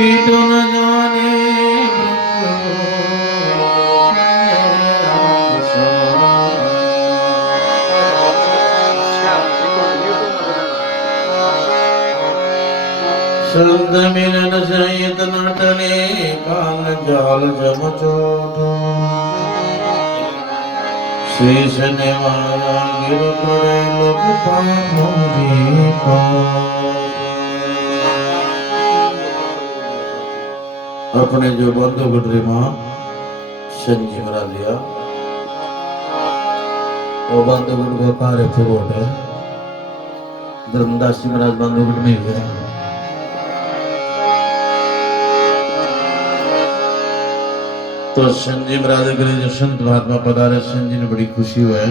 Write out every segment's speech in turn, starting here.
कीट न जाने संत मिलन सहित न टले काल जाल जम चोट शेष नेवाया गिर पड़े लोग पापों की अपने जो बंधु गुटरी मां संजी मरा लिया वो बंधु गुट को कार्य फुगोट है धर्मदास जी महाराज बंधु गुट में गए तो संजी महाराज के जो संत महात्मा पधारे संजी ने बड़ी खुशी हुई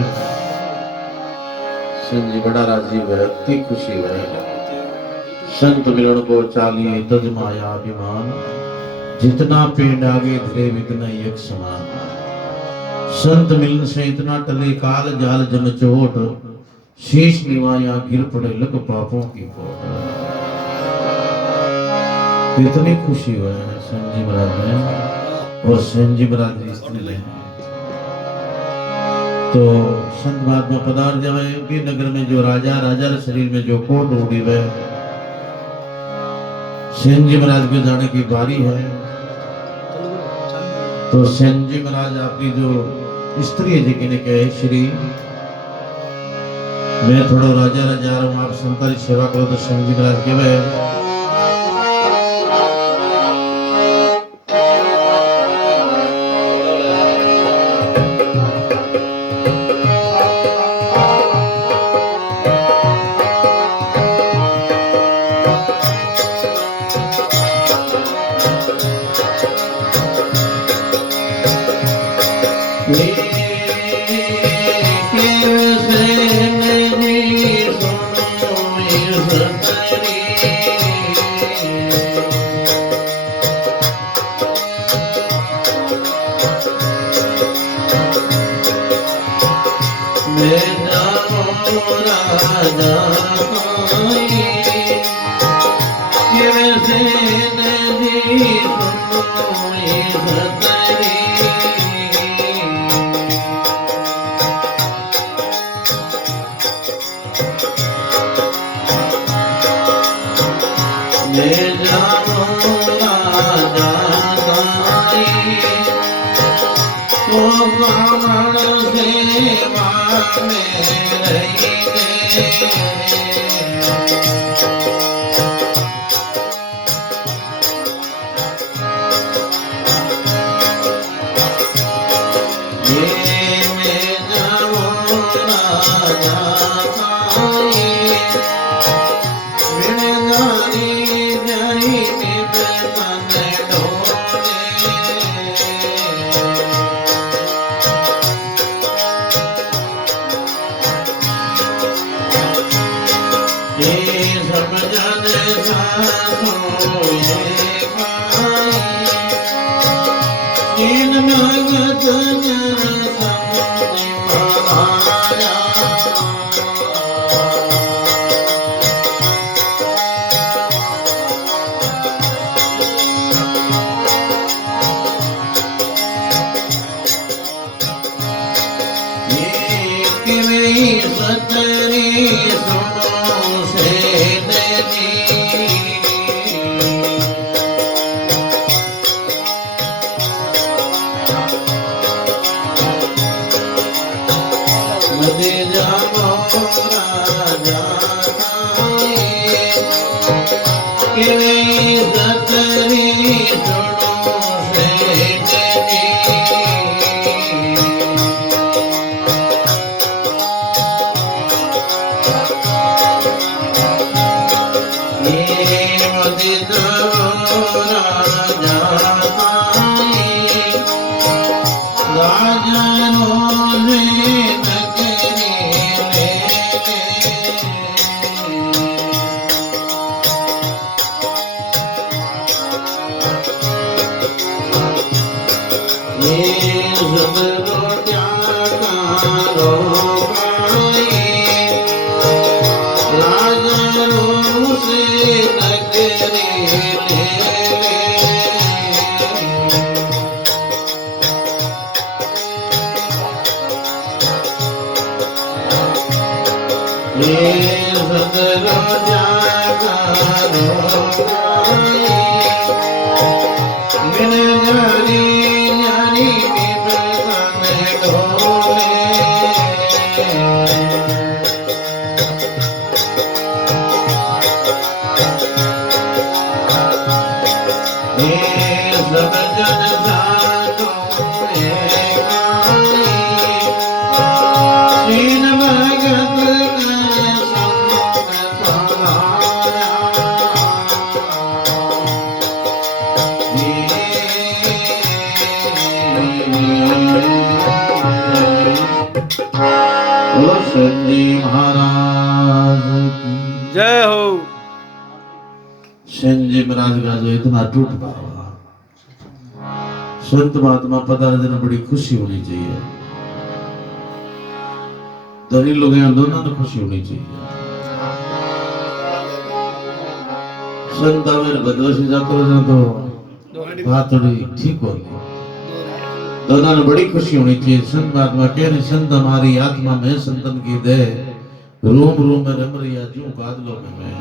संजी बड़ा राजी हुआ अति खुशी हुई संत मिलन को चालिए तज माया अभिमान जितना पेड़ आगे धरे इतना एक समान संत मिलन से इतना टले काल जाल जम चोट शेष निवाया गिर पड़े लग पापों की कोट इतनी खुशी हुई संजी महाराज ने और संजी महाराज जी स्त्री ले तो संत महात्मा पधार जब यूपी नगर में जो राजा शरीर में जो कोट उड़ी हुए संजी महाराज को जाने की बारी है तो संजी महाराज आपकी जो स्त्री है जी ने कहे श्री मैं थोड़ा राजा रहा हूँ आप संतारी सेवा करो तो संजी महाराज के वह से नगरी ले बिन ज्ञानी ज्ञानी विमल ढोले सब जन जानो सीन भगत संजी महाराज की जय हो। संजी महाराज का जो इतना टूट पावा संत महात्मा पता देना बड़ी खुशी होनी चाहिए। धनी लोग यहाँ दोनों को खुशी होनी चाहिए। संत अगर भगवती जाते हो तो बात थोड़ी ठीक होगी। दोनों ने बड़ी खुशी होनी चाहिए। संत महात्मा कह रहे संत हमारी आत्मा में संतन की दे रोम रोम में रम रही जो बादलों में मैं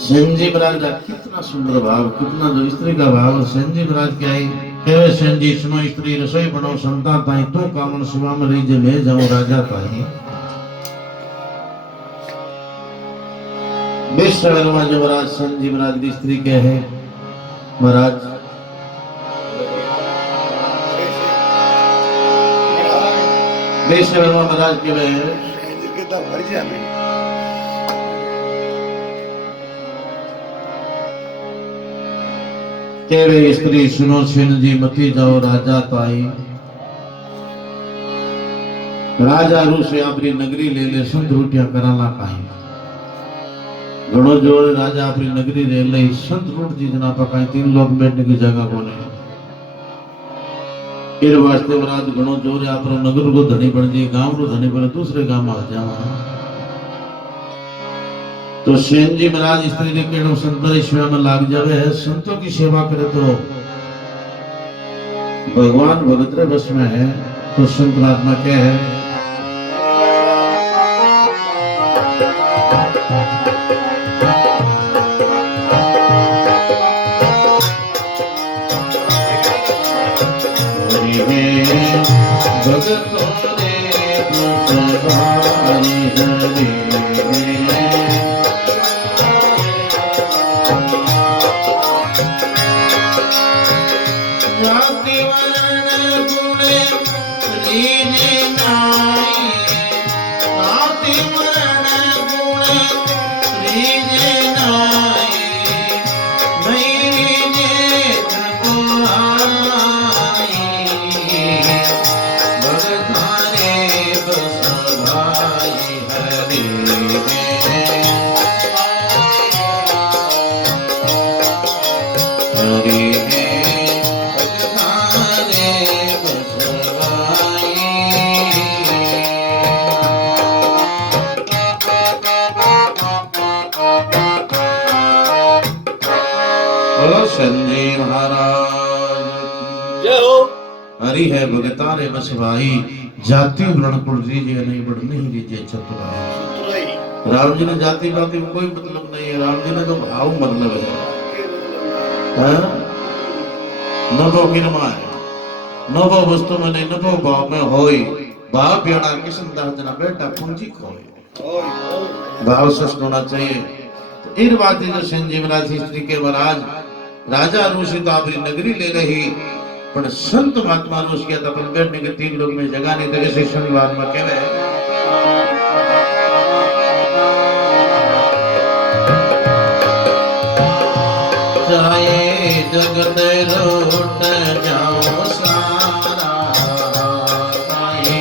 संजी महाराज का कितना सुंदर भाव कितना जो स्त्री का भाव संजी महाराज क्या है कहे संजी सुनो स्त्री रसोई बनो संता ताई तो कामन सुवा में रही जे मैं जाऊं राजा ताई विश्वकर्मा जो महाराज संजी महाराज की स्त्री के है महाराज विश्वकर्मा महाराज के वे केवे स्त्री सुनो सिन जी मती जाओ राजा ताई राजा रू से अपनी नगरी ले ले संत रोटियां कराला काई घणो जोर राजा अपनी नगरी ले ले संत रोट जी जना पकाई तीन लोग बैठने की जगह कोने इन वास्ते महाराज घणो जोर आप नगर को धनी बन जी गांव रो धनी बन दूसरे गांव में आ जावा तो सेन जी महाराज स्त्री ने केड़ो संत सेवा में लाग जावे है संतों की सेवा करे तो भगवान भगत रे बस में है। तो संत महात्मा क्या है भगतों ने भारी हरि संजी महाराज जय हो। हरि है भगतारे बस भाई जाति वर्ण कुल रीजे नहीं बढ़ नहीं रीजे चतुराई। राम जी ने जाति बाति में कोई मतलब नहीं है। राम जी ने तो भाव मतलब है नभो किरमा है नभो वस्तु में नहीं नभो भाव में होई भाव प्यारा किशन दास जना बेटा पूंजी खोए भाव सच होना चाहिए। तो इन बातें जो संजीव महाराज स्त्री के महाराज राजा रूसी तो अपनी नगरी ले रही पर संत महात्मा रूस किया था पर बैठने के तीन लोग में जगह नहीं थे। ऐसे संत महात्मा कह रहे चाहे जगत रोट जाओ सारा चाहे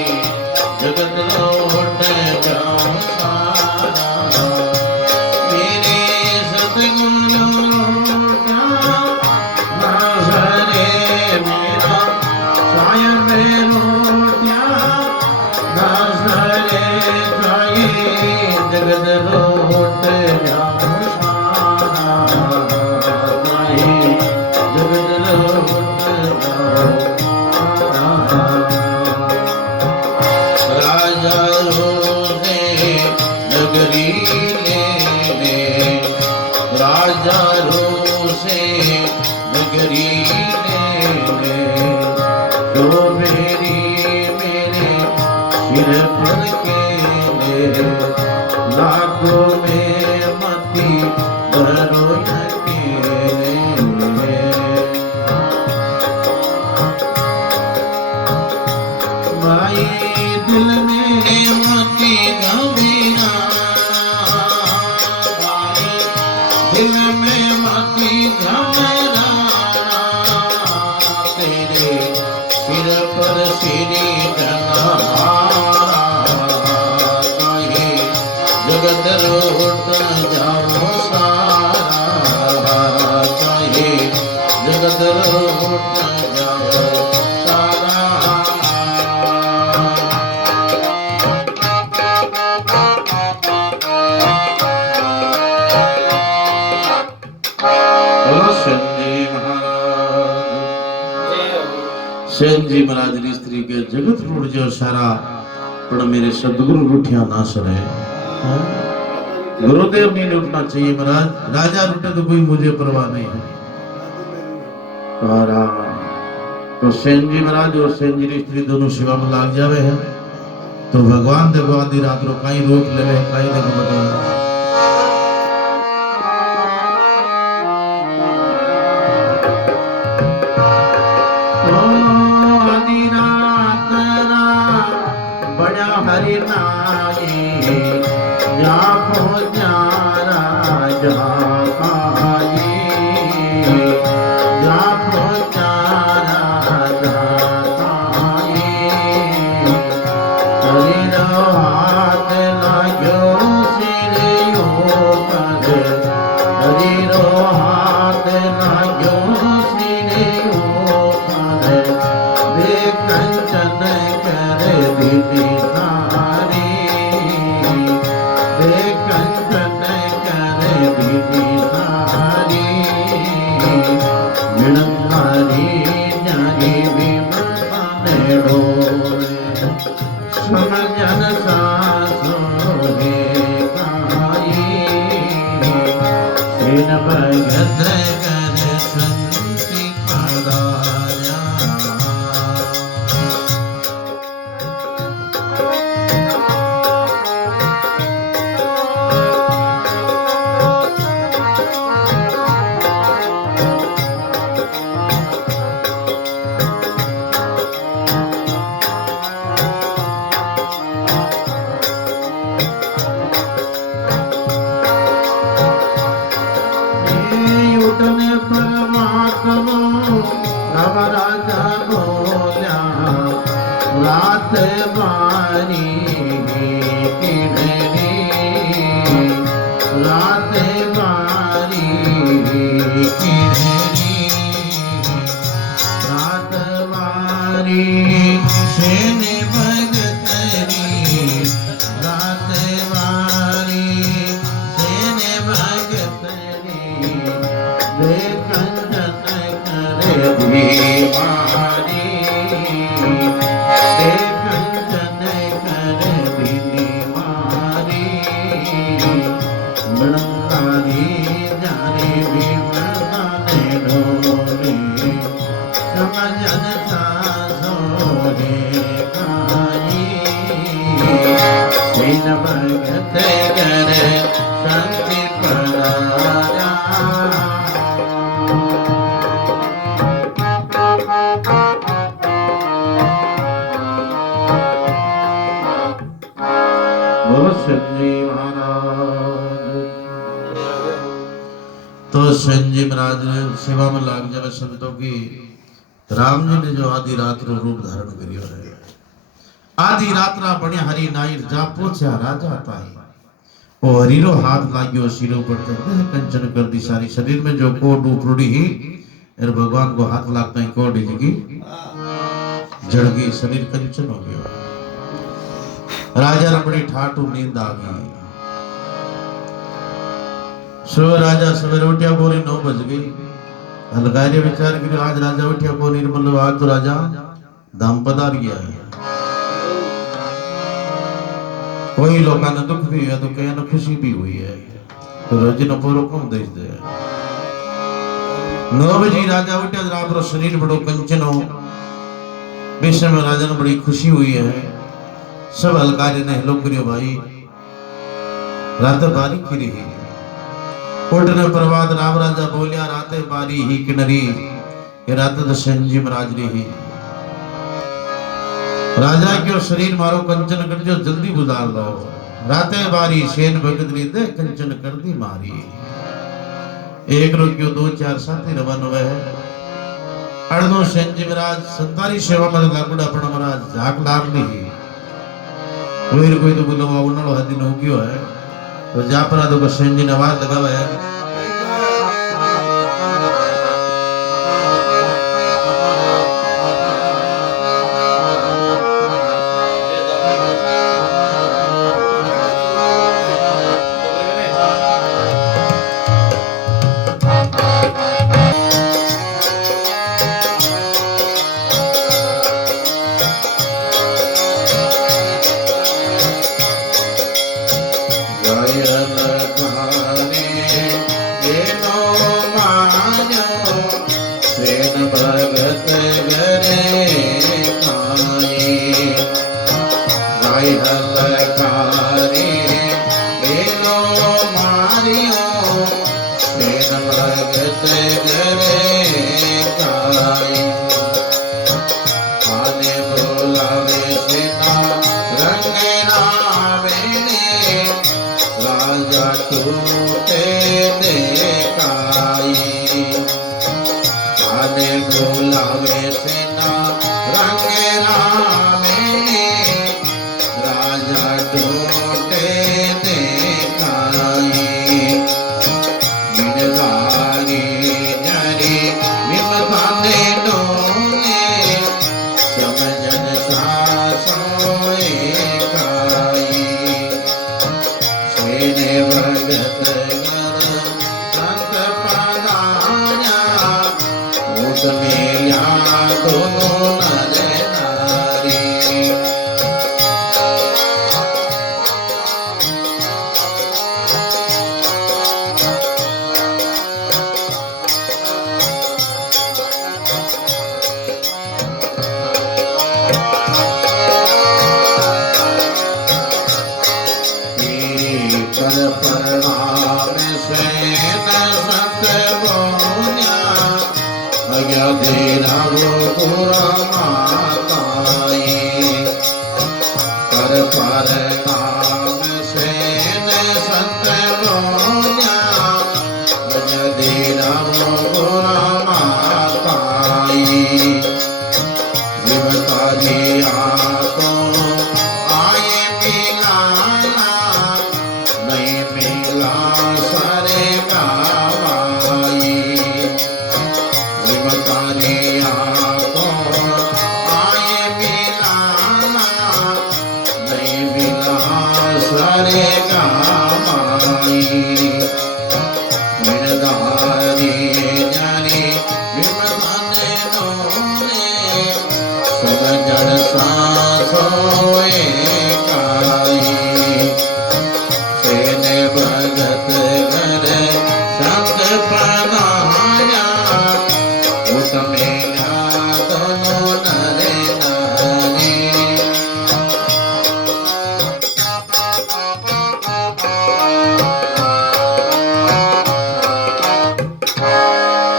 जगत रोट जाओ सारा मेरे सतगुरु जगत रोट जाओ सारा जगत रोट जाओ राजा रोसे नगरी ले तो मेरी मेरे सिर पर के ले लाखों में मती भरो अकेले माई दिल में मती गवीरा दिल में मती घबरा तेरे सिर पर सिरी कहे जगत लौट जाओ सारा चाहे जगत लौट जाओ सारा सेन जी महाराज की स्त्री के जगत रूढ़ जो सारा पर मेरे सदगुरु रूठिया ना सरे गुरुदेव नहीं उठना चाहिए महाराज राजा रूठे तो कोई मुझे परवाह नहीं है तो सेन जी महाराज और सेन जी की स्त्री दोनों सेवा में लाग जावे हैं तो भगवान देखो आधी रात रो कहीं रोक ले कहीं देखो बता हरि नाये जा पहुँचारा जा पाए जा पहुँचारा जा पाए हरि रो हाथ लाग्यो सिर ऊपर हरि रो हाथ लाग्यो सिर ऊपर देख कंचन कर दीदी समझन सासोरे गाई सेन भगत कर संति पधारा राजा बोल्या रात बारी किड़े रात बारी किड़े रात बारी सेन भगतरी रात बारी सेन भगतरी बीमारी कंचन कर बीमारी मनारी जारी बीमाने ढोले समझन सासोरे गाई सेन भगत कर संति पधारा तो सेन जी महाराज सेवा में लाग जावे संतों की राम जी ने जो आधी रात रो रूप धारण करियो है आधी रात रा बने हरि नायर जा पहुंचा राजा ताई ओ हरि रो हाथ लाग्यो सिरों पर चढ़े कंचन कर दी सारी शरीर में जो कोड उपड़ी ही और भगवान को हाथ लागता ही कोड जगी जड़ गई शरीर कंचन हो गया राजा ने बड़ी ठाटू नींद आ गई सुबह राजा सवेरे उठिया बोली 9 बज गई हलकारे विचार करो आज राजा उठिया बोली मतलब आज तो राजा धाम पधार गया है कोई लोगों ने दुख भी है तो कहीं ना खुशी भी हुई है रोजी न पोरो कौन देश दे 9 बजे राजा उठा राबरो शरीर बड़ो कंचनो विश्व में राजा ने बड़ी खुशी हुई है सब हलकारी ने हेलो करियो भाई रात बारी खिरी ही उठने प्रभात राम राजा बोलिया राते बारी ही किनरी ये रात तो संजीव महाराज री ही राजा क्यों शरीर मारो कंचन कर जो जल्दी बुझा लो राते बारी शेन भगत री दे कंचन कर दी मारी एक रुक्यो 2-4 साथी रवन हुए है अड़नो संजीव महाराज संतारी सेवा में लागुड़ा पण महाराज झाक लाग ली कोई तो बोलो उन्नड़ो हदी नो क्यों है तो जापरा तो संजी ने आवाज लगावे है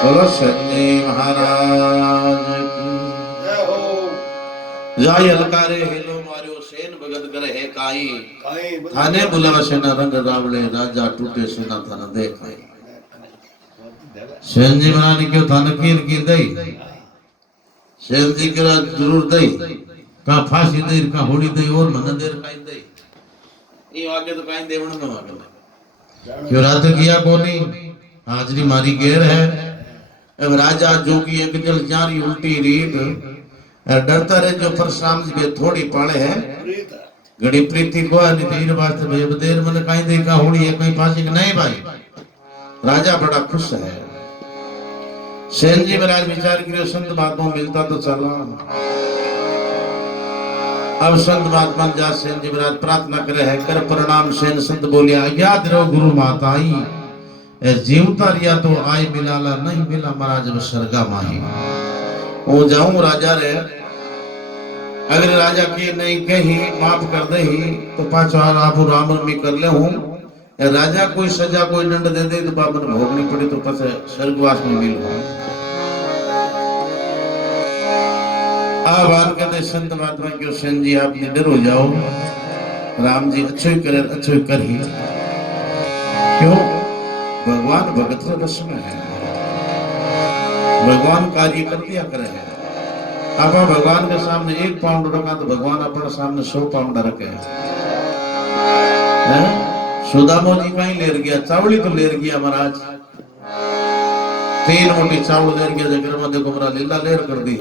बोलो संजी महाराज की जाय हलकारे हेलो मारियो सेन भगत करे है काई थाने बुलावा सेना रंग रावले राजा टूटे सेना थाने देखाई संजी महाराज क्यों थाने की दई संजी करा जरूर दई का फांसी दई का होड़ी दई और मन देर काई दई ये आगे तो काई देवण में आगे क्यों रात किया कोनी हाजरी मारी गेर है अब राजा जोगी एक जल जारी उल्टी रीत डरता रहे जो परशुराम जी के थोड़ी पाले है घड़ी प्रीति को नहीं तीर वास्ते भाई अब देर मन काई दे का होड़ी है कोई फांसी नहीं भाई राजा बड़ा खुश है सेन जी महाराज विचार करियो संत महात्मा मिलता तो चला अब संत महात्मा जा सेन जी महाराज प्रार्थना करे है कर प्रणाम सेन संत बोलिया याद रहो गुरु माता आई ए जीवता रिया तो आय मिलाला नहीं मिला महाराज में सरगा माही वो जाऊं राजा रे अगर राजा की नहीं कही माफ कर दे ही तो पांच आप राम रमी कर ले हूं राजा कोई सजा कोई दंड दे दे तो बाबन भोगनी पड़ी तो पस स्वर्गवास में मिल अब आप कहते संत महात्मा क्यों सेन जी आप निडर हो जाओ राम जी अच्छो ही करे अच्छो ही कर ही क्यों भगवान भगत रस में है भगवान कार्य कर दिया करे है आप भगवान के सामने 1 पाउंड रखा तो भगवान अपने सामने 100 पाउंड रखे हैं सुदामो जी कहीं लेर गया चावली तो लेर गया महाराज 3 मोटी चावल लेर गया जगह में देखो मेरा लीला लेर कर दी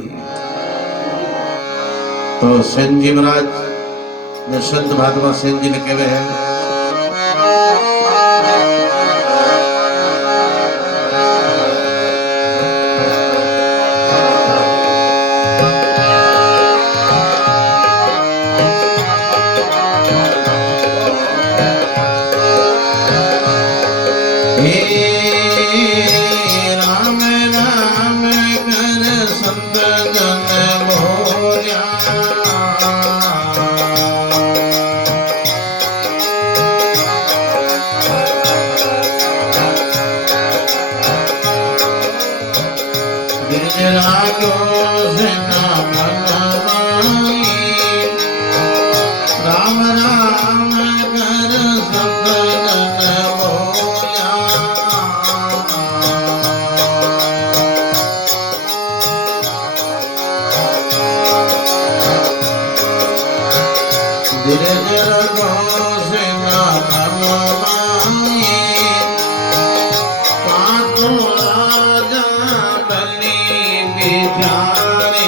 तो सेन जी महाराज ने संत महात्मा सेन जी ने कहे हैं राम राम कर सबन बोल्या धीरज रखो से नाम माई पातो राजा बलि बिचारे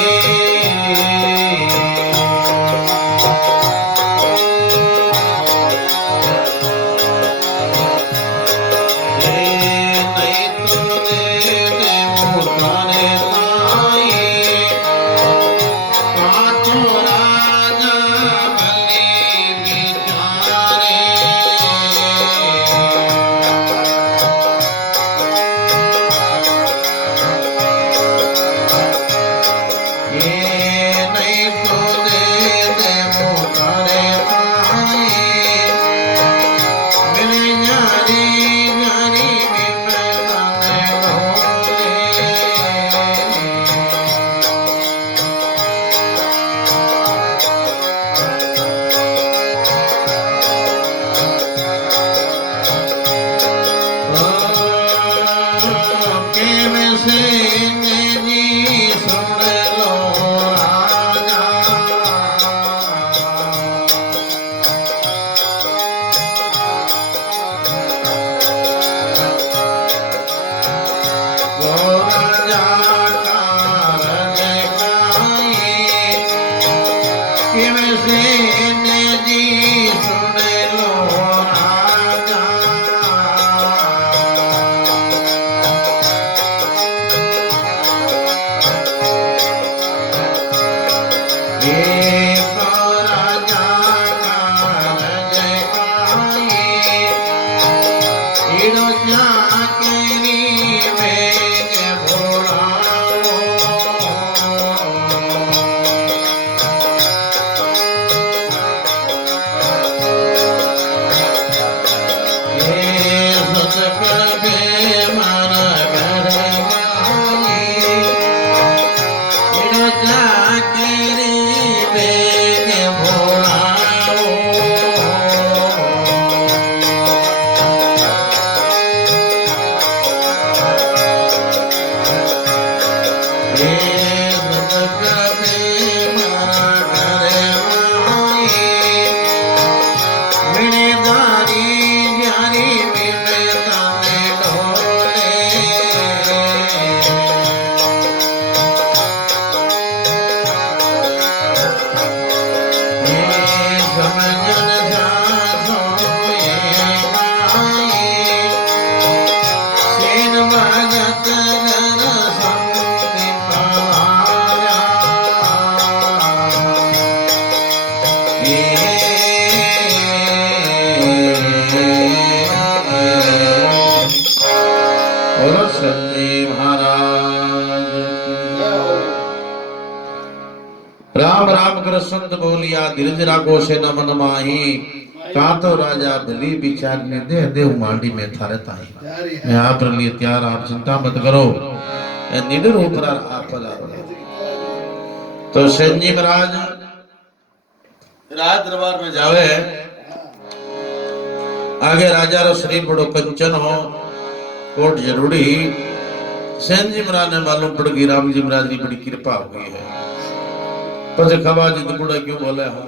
भोला शनि महाराज राम राम कर संत बोलिया धीरज राखो से न मन माही कातो राजा भली विचार ने दे देव मांडी में थारे ताई मैं आप लिए तैयार आप चिंता मत करो निडर होकर आप पधारो। तो सेन जी महाराज राज दरबार में जावे आगे राजा रो शरीर बड़ो कंचन हो कोट जरूरी सेन जी महाराज ने मालूम पड़ गई राम जी महाराज की बड़ी कृपा हो गई है पर खबा जी तो बड़ा क्यों बोले हम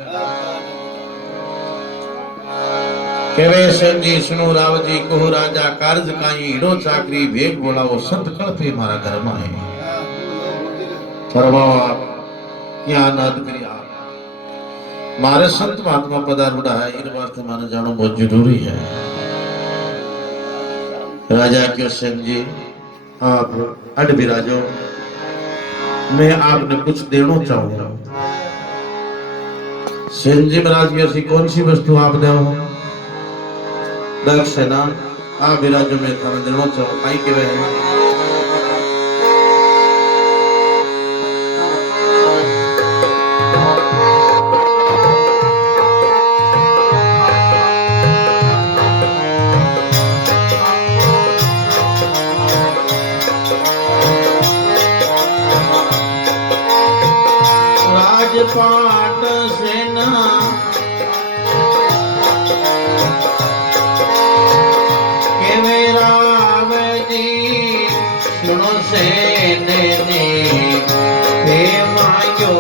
केवे सेन जी सुनो राव जी को राजा कार्य काई हीरो चाकरी भेग बोला वो संत कल्पे मारा घर में है फरमावा क्या नाद करिया मारे संत महात्मा पधारुड़ा है इन वास्ते माने जानो बहुत जरूरी है। राजा क्यों सेन जी आप अड विराजो मैं आपने कुछ देना चाहूंगा। सेन जी महाराज की ऐसी कौन सी वस्तु आप दे दक्षिणा आप विराजो में थाने देना चाहो काई के वे राजपाट सेना के मेरा जी सुनो सेने ने हे मायो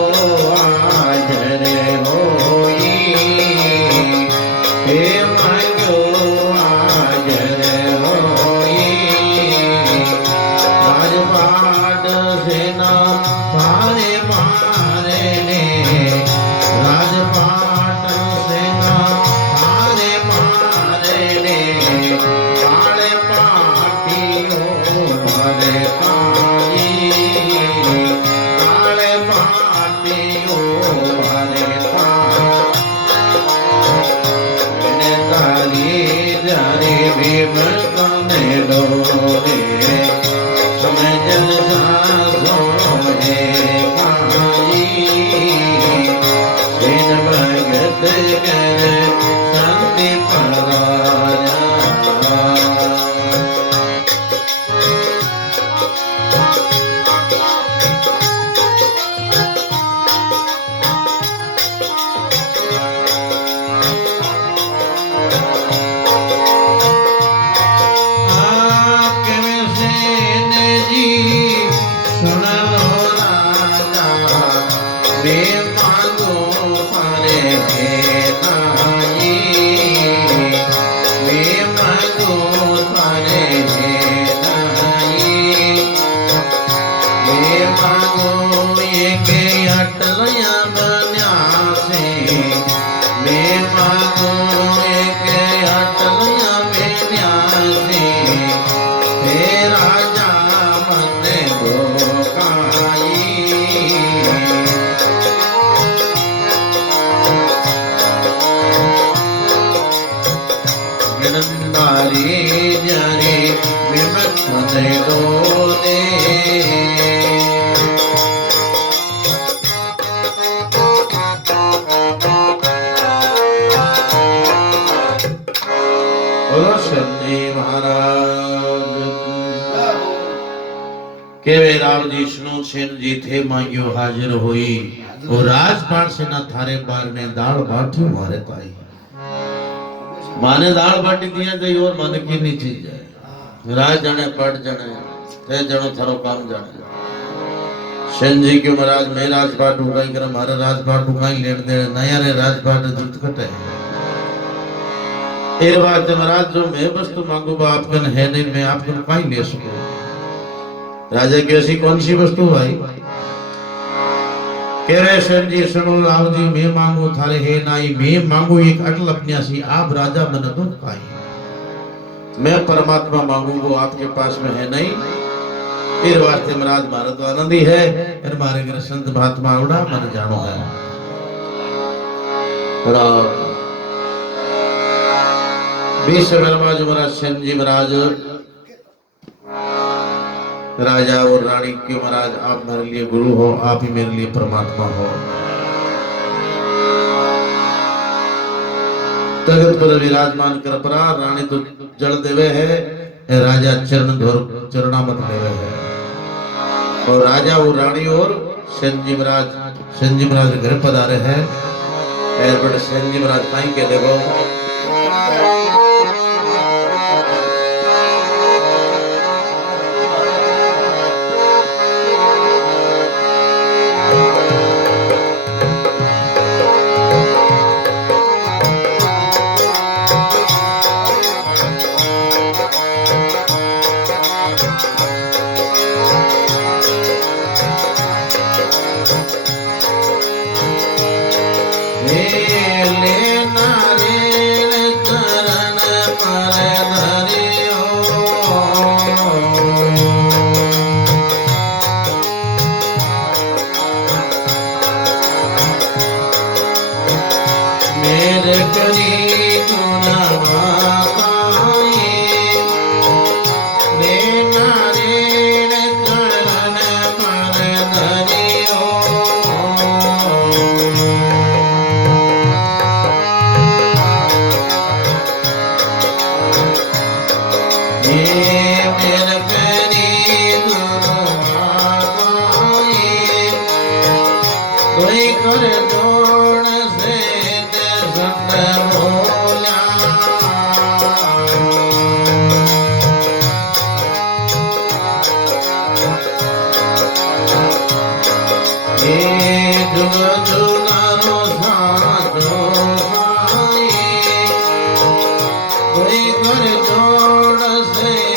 आजर होई हे मायो आजर होई राजपाट सेना मारे मारे ने राजपाट सेना मारे मारे ने काले पाटियों मारे पाई काले पाटियों मारे पाई मैंने तारी जारी भीम कने डोरे समय जन सासों है भगत कर शांति पराया जी सुन लो राजा बे मांगो पारे नाई बे मांगो पारे नाई बे मांगो ये के अटलिया बन्या से बे मांगो ये के अटलिया बन्या से हे राजा मन भोकाई गणनारी जारी विमत मन डोले बोलो शनि महाराज केवे राम जी सुनो सेन जी थे मांगियो हाजिर हुई और राजपाट से न थारे बार ने दाल बाटी मारे ताई माने दाल बाटी दिया गई और मन की नहीं चीज है राज जाने पट जाने थे जनो थारो काम जाने सेन जी क्यों महाराज मैं राजपाट उगाई कर मारे राजपाट उगाई लेट दे नया रे राजपाट जुट कटे एक बात महाराज जो मैं वस्तु मांगू बाप कन है नहीं मैं आपको कहीं ले सकूं राजा की ऐसी कौन सी वस्तु भाई कह रहे सेन जी सुनो राव जी मैं मांगू थारे है नाई मैं मांगू एक अटल अपन्यासी आप राजा मन दो काई मैं परमात्मा मांगू वो आपके पास में है नहीं फिर वास्ते महाराज मारा तो आनंद ही है और मारे घर संत महात्मा उड़ा मन जानो है बीस जो महाराज सेन जी महाराज राजा और रानी के महाराज आप मेरे लिए गुरु हो, आप ही मेरे लिए परमात्मा हो। तगत पर विराजमान कर परा, रानी तो जल देवे है, राजा चरण धोर चरणामत देवे है। और राजा और रानी और सेनजी महाराज घर पधारे हैं। बड़े सेनजी महाराज ताई के देखो मेरे करी कोई कर जोड़ से संत बोला ये जुग जुगारो साधो साई कोई कर जोड़ से